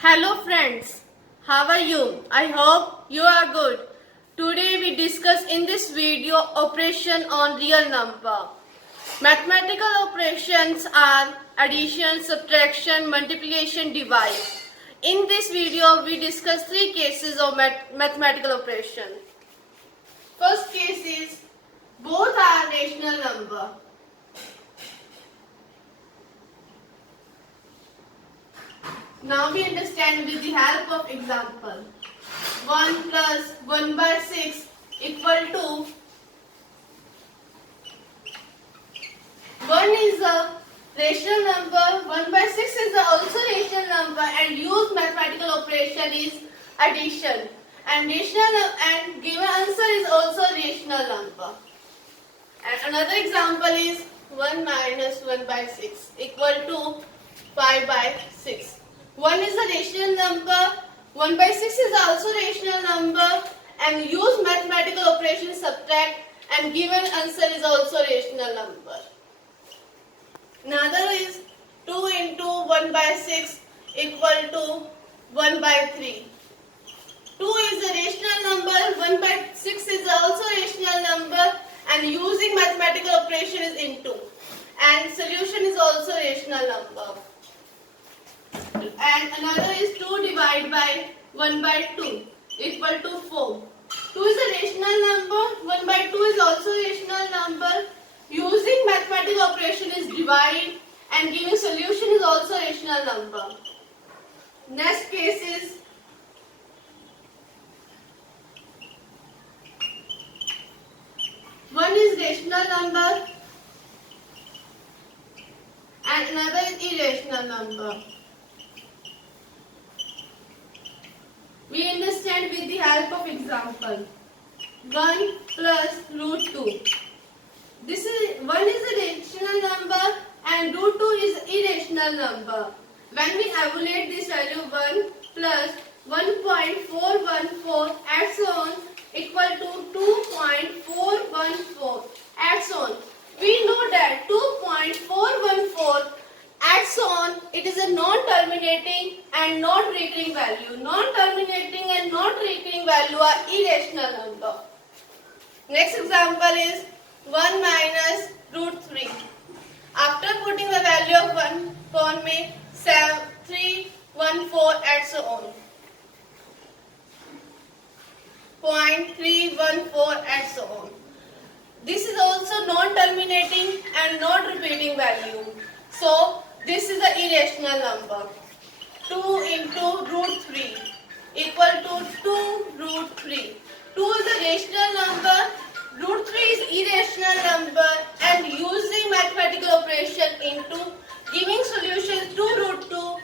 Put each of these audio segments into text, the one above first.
Hello friends, how are you? I hope you are good. Today we discuss in this video operation on real number. Mathematical operations are addition, subtraction, multiplication, divide. In this video we discuss three cases of mathematical operation. First case is both are rational number. Now we understand with the help of example. 1 plus 1 by 6 equal to 1 is a rational number, 1 by 6 is also rational number, and used mathematical operation is addition. And given answer is also rational number. And another example is 1 minus 1 by 6 equal to 5 by 6. 1 is a rational number, 1 by 6 is also rational number, and use mathematical operation subtract, and given answer is also rational number. Another is 2 into 1 by 6 equal to 1 by 3. 2 is a rational number, 1 by 6 is also rational number, and using mathematical operation is into, and solution is also rational number. And another is 2 divided by 1 by 2 equal to 4. 2 is a rational number, 1 by 2 is also rational number. Using mathematical operation is divide, and giving solution is also rational number. Next case is one is rational number and another is irrational number. We understand with the help of example. 1 plus root 2. 1 is a rational number and root 2 is irrational number. When we evaluate this value 1 plus 1.414 adds on equal to 2.414 adds on. We know that 2.414 adds on, it is a non-terminating and not recurring value. Non-terminating and not recurring value are irrational number. Next example is 1 minus root 3. After putting the value of 1 upon me, 3, 1, 4 and so on. 0.314 and so on. This is also non-terminating and not repeating value. So this is an irrational number. 2 into root 3 equal to 2 root 3. 2 is a rational number, root 3 is irrational number, and using mathematical operation into giving solution 2 root 2,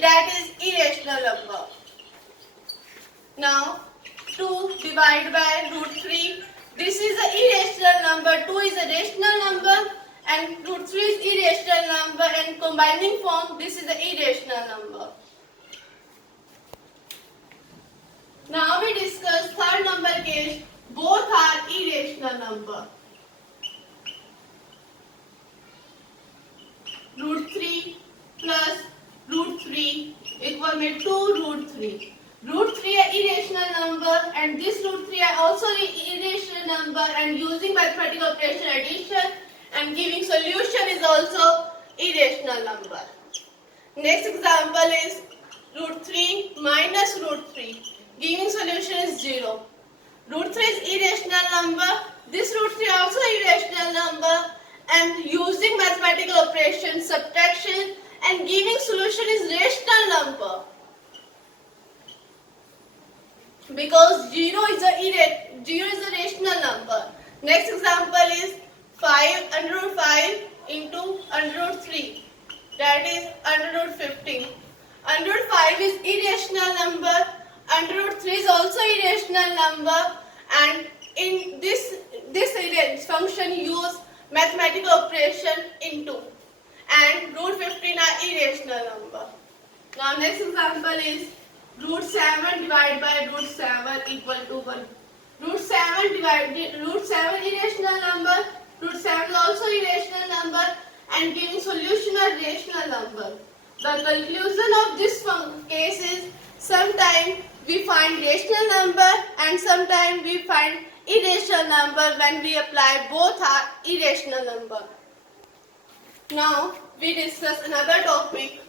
that is irrational number. Now 2 divided by root 3. This is an irrational number, 2 is a rational number, and root 3 is irrational number, and combining form, this is an irrational number. Now we discuss third number case, both are irrational number. Root 3 plus root 3 equal to 2 root 3. Root 3 is irrational number, and this root 3 is also irrational number, and using mathematical operation addition and giving solution is also irrational number. Next example is root 3 minus root 3. Giving solution is 0. Root 3 is irrational number. This root 3 also irrational number, and using mathematical operation subtraction and giving solution is rational number. Because 0 is a rational number. Next example is 5 under root 5 into under root 3, that is under root 15. Under root 5 is irrational number, under root 3 is also irrational number, and in this function use mathematical operation into, and root 15 are irrational number. Now next example is root 7 divided by root 7 equal to 1. Root 7 irrational number, root 7 is also irrational number, and giving solution a rational number. The conclusion of this case is sometimes we find rational number and sometimes we find irrational number when we apply both are irrational number. Now we discuss another topic.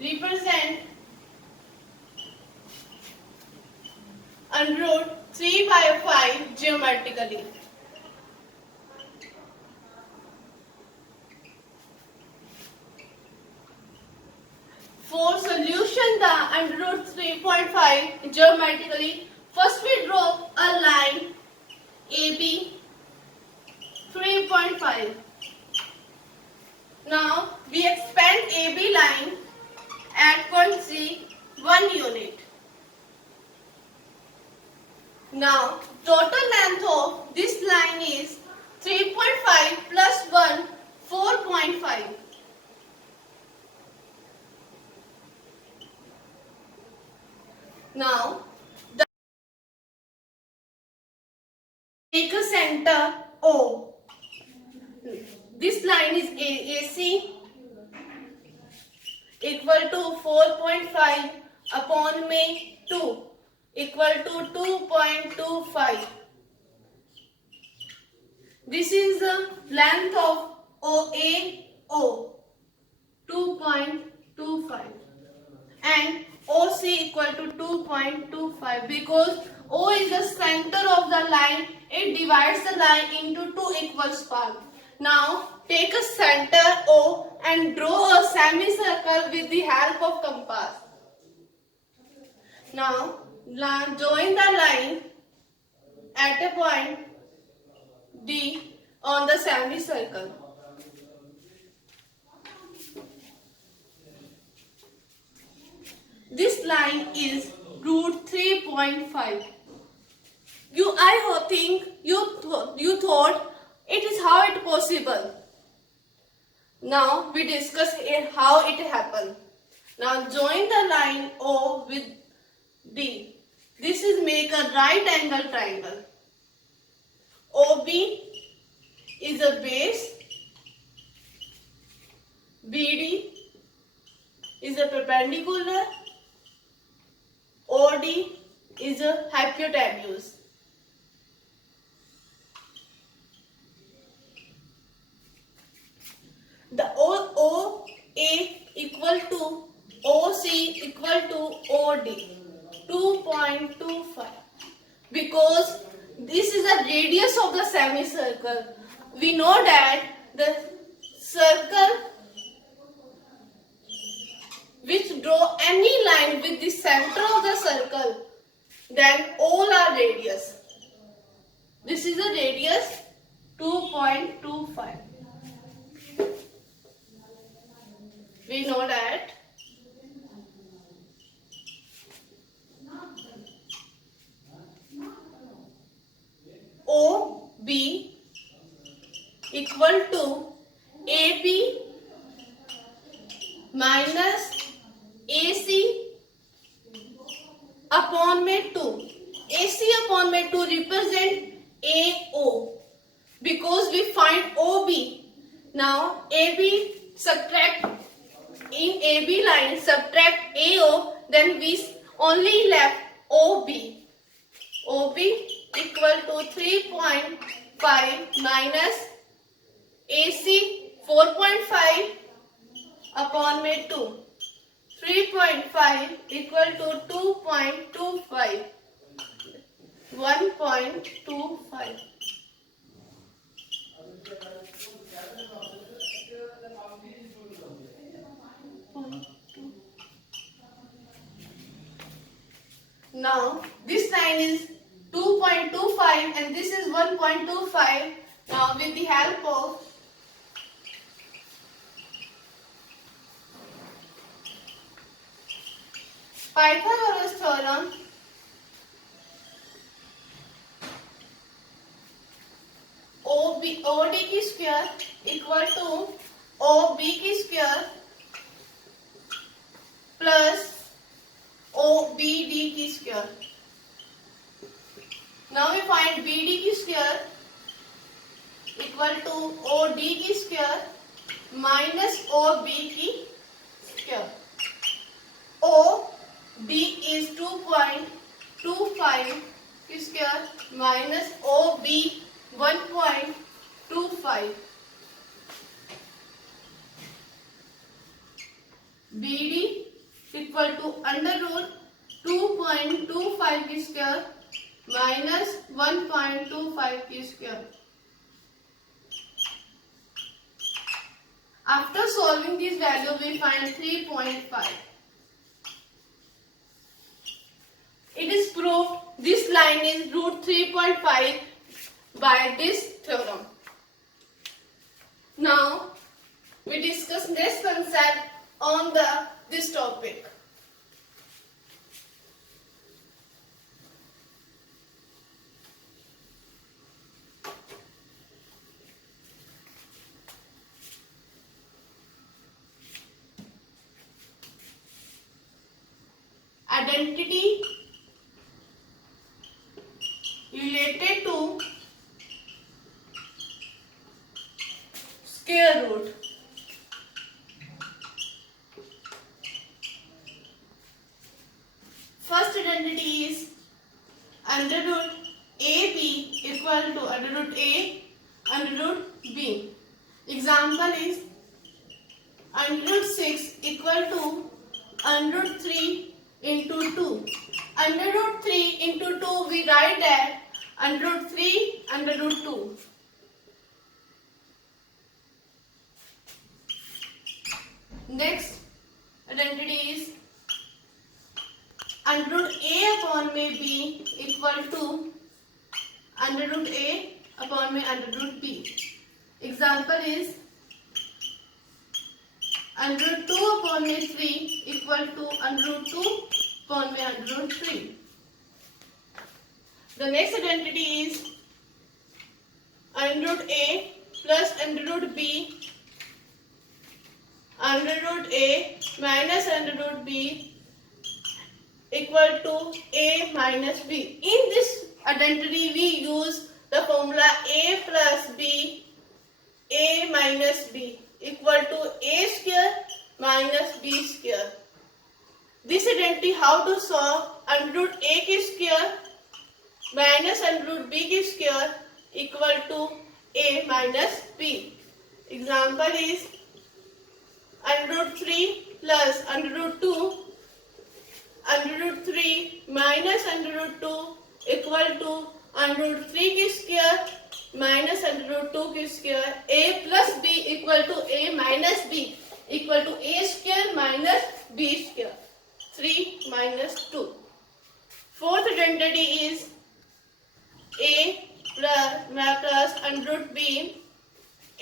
Represent under root 3 by 5 geometrically. For solution the under root 3.5 geometrically, first we draw a line AB 3.5. Now we expand AB line at point C 1 unit. Now total length of this line is 3.5 plus 1 4.5. Now take a center O. This line is AC equal to 4.5 upon me 2 equal to 2.25. This is the length of OAO 2.25 and OC equal to 2.25 because O is the center of the line. It divides the line into two equal parts. Now take a center O and draw a semicircle with the help of compass. Now join the line at a point D on the semicircle. This line is root 3.5. I think you thought it is how it possible. Now we discuss how it happened. Now join the line O with D. This is make a right angle triangle. OB is a base. BD is a perpendicular. OD is a hypotenuse. The OA equal to OC equal to OD 2.25 because this is the radius of the semicircle. We know that the circle which draw any line with the center of the circle, then all are radius. This is a radius 2.25. We know that OB equal to AB minus AC upon में 2. AC upon में 2 represent AO because we find OB. Now AB subtract in AB line subtract AO, then we only left OB. OB equal to 3.5 minus AC 4.5 upon में 2. 3.5 equal to 2.25. 1.25. Now this line is 2.25 and this is 1.25. Now with the help of Pythagoras theorem, OD की square equal to OB की square plus OBD की square. BD की square equal to OD की square minus OB की square. OB is 2.25 की square minus OB 1.25. BD equal to under root 2.25 की square minus 1.25 की square. After solving this value, we find 3.5. It is proved this line is root 3.5 by this theorem. Now, we discuss next concept on this topic. Identity related to square root. First identity is under root AB equal to under root A under root B. Example is under root 6 equal to under root 3 into 2. Under root 3 into 2 we write that under root 3 under root 2. Next identity is under root A upon may B equal to under root A upon may under root B. Example is under root 2 upon may 3 equal to under root 2 upon may under root 3. The next identity is under root A plus under root B under root A minus under root B equal to A minus B. In this identity we use the formula A plus B A minus B equal to A square minus B square. This identity how to solve under root A की square minus under root B की square equal to A minus B. Example is under root 3 plus under root 2 under root 3 minus under root 2 equal to under root 3 की square minus under root 2 की square. A plus B equal to A minus B equal to A square minus B square. 3 minus 2. Fourth identity is A plus under root B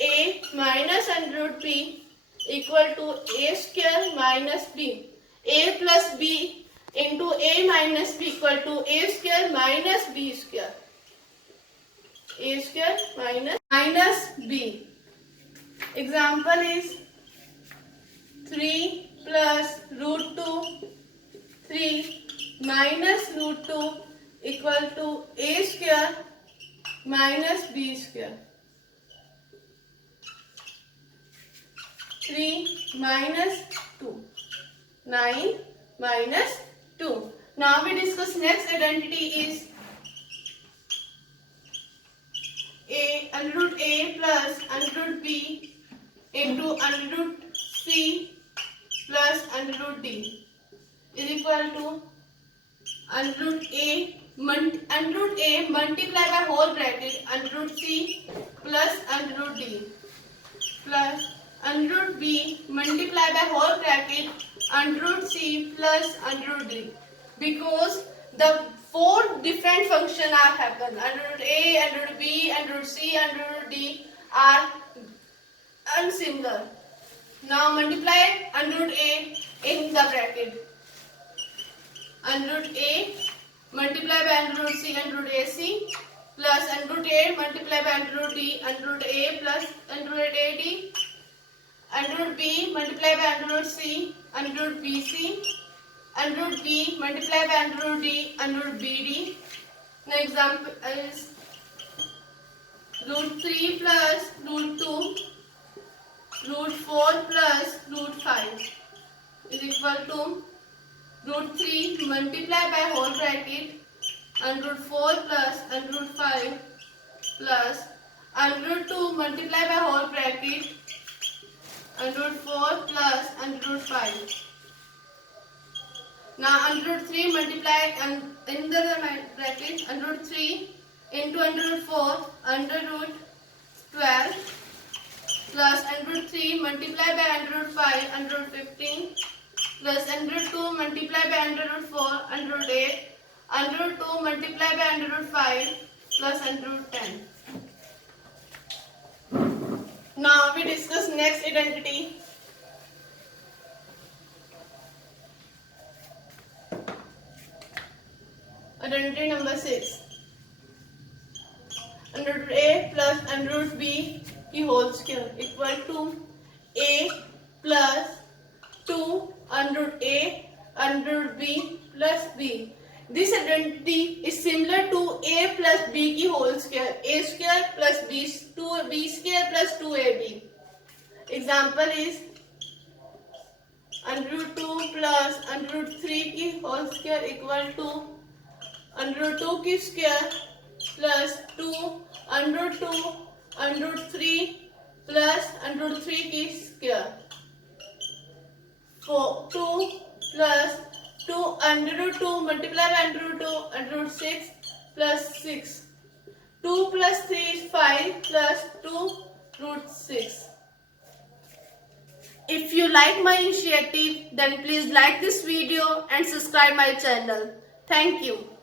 A minus under root B equal to A square minus B. A plus B into A minus B equal to A square minus B square. A square minus B. Example is 3 plus root 2 3 minus root 2 equal to A square minus B square. 3 minus 2 9 minus 2. Now we discuss next identity is A under root A plus under root B into under root C plus under root D is equal to under root A multiply by whole bracket under root C plus under root D plus under root B multiply by whole bracket under root C plus under root D. Because the four different functions are happen under root A, under root B, under root C, under root D are unsimilar. Now multiply under root A in the bracket. Under root A multiply by under root C under root AC plus under root A multiply by under root D under root A plus under root AD. Under root B multiply by under root C under root BC. Under root B multiply by under root D under root BD. Now example is root 3 plus root 2, root 4 plus root 5 is equal to root 3 multiplied by whole bracket and root 4 plus and root 5 plus and root 2 multiplied by whole bracket and root 4 plus and root 5. Now under root 3 multiplied and in the bracket under root 3 into under root 4 under root 12 plus under root 3 multiplied by under root 5 under root 15 plus under root 2 multiplied by under root 4 under root 8 under root 2 multiplied by under root 5 plus under root 10. Now we discuss next identity. Identity number 6. Under root a plus under root b की whole square equal to a plus 2 under root a under root b plus b. This identity is similar to a plus b की whole square, a square plus b square plus 2ab. Example is under root 2 plus under root 3 की whole square equal to under root 2 की square plus 2 under root 2 under root 3 plus under root 3 की square. 2 plus 2 under root 2 multiplied by under root 2 under root 6 plus 6. 2 plus 3 is 5 plus 2 root 6. If you like my initiative, then please like this video and subscribe my channel. Thank you.